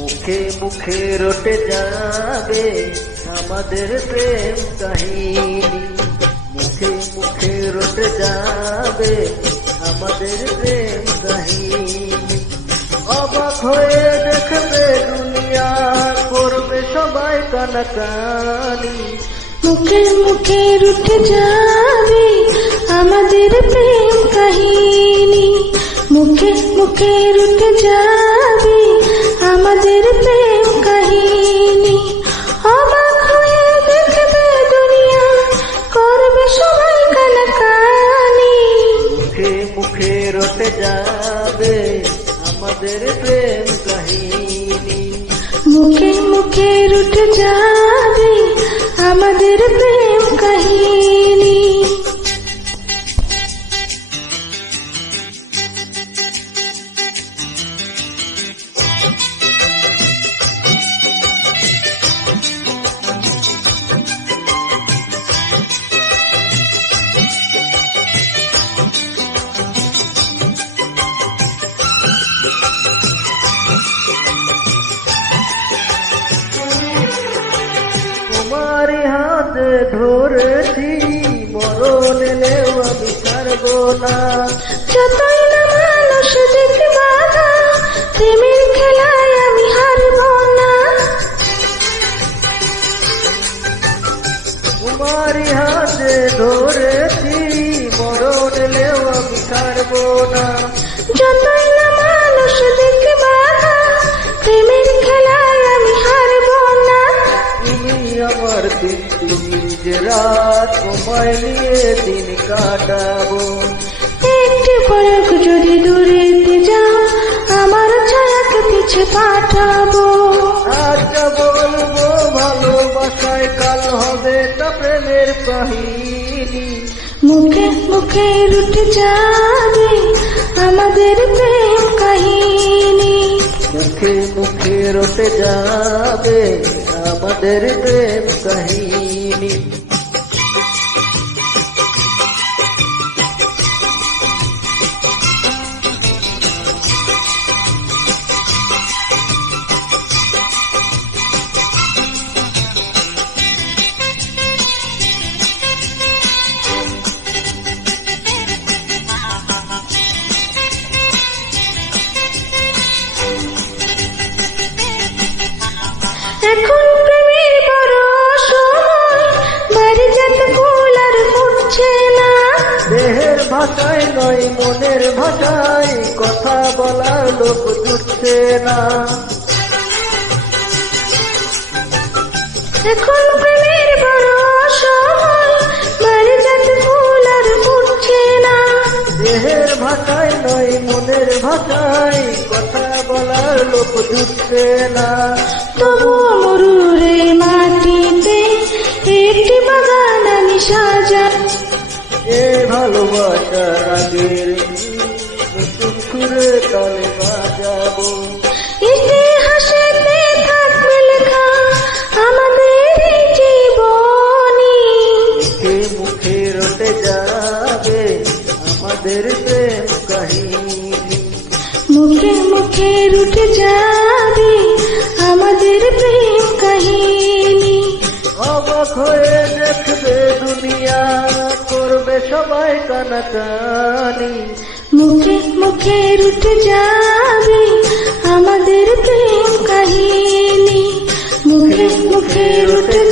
মুখে মুখে রটে যাবে আমাদের প্রেম কাহিনী, মুখে মুখে রটে যাবে আমাদের প্রেম কাহিনী। অবাক হয়ে দেখবে দুনিয়া, করবে সবাই কানাকানি। মুখে মুখে রটে যাবে আমাদের প্রেম কাহিনী, মুখে মুখে রটে যাবে আমাদের প্রেম কাহিনী। অবাক হয়ে দেখবে দুনিয়া, করবে সবাই কানাকানি। মুখে মুখে রটে যাবে আমাদের প্রেম কাহিনী, মুখে মুখে রটে যাবে আমাদের প্রেম কাহিনী। তোমারই হাতে ধরেছি, মরণ এলেও আমি ছাড়বো না। যতই না মানুষ দেখে বাধা, প্রেমের খেলায় আমি হারবো না। তোমারই হাতে ধরেছি, মরণ এলেও আমি ছাড়বো না। যতই না মানুষ দেখে বাধা, প্রেমের খেলায় আমি হারবো না। তুমি আমার দিন, তুমি যে রাত, তোমায় নিয়ে দিন কাটাবো। একটি পলক যদি দূরেতে যাও, আমার ছায়াকে পিছে পাঠাবো। আজকে বলবো ভালোবাসায়, কাল হবে তা প্রেমের কাহিনী। মুখে মুখে রটে যাবে আমাদের প্রেম কাহিনী, মুখে মুখে রটে যাবে আমাদের প্রেম কাহিনী। এখন প্রেমের বড় সময়, বাড়ি যেতে ফুল আর ফুটছে না। দেহের ভাষায় নয় মনের ভাষায়, কথা বলার লোক জুটছে না। এখন প্রেমের বড় সময়, বাড়ি যেতে ফুল আর ফুটছে না। দেহের ভাষায় নয় মনের ভাষায়, কথা বলার লোক জুটছে না। তবুও মরুরে মাটিতে একটি বাগান আমি সাজাই। এ ভালোবাসার আগের নতুন সুরে তালে বাজাবো। ইতিহাসেতে থাকবে লেখা আমাদের এই জীবনী, মুখে মুখে রটে যাবে আমাদের প্রেম কাহিনী। মুখে মুখে রটে যাবে আমাদের প্রেম কাহিনী। অবাক হয়ে দেখবে দুনিয়া, করবে সবাই কানাকানি। মুখে মুখে রটে যাবে আমাদের প্রেম কাহিনী, মুখে মুখে রটে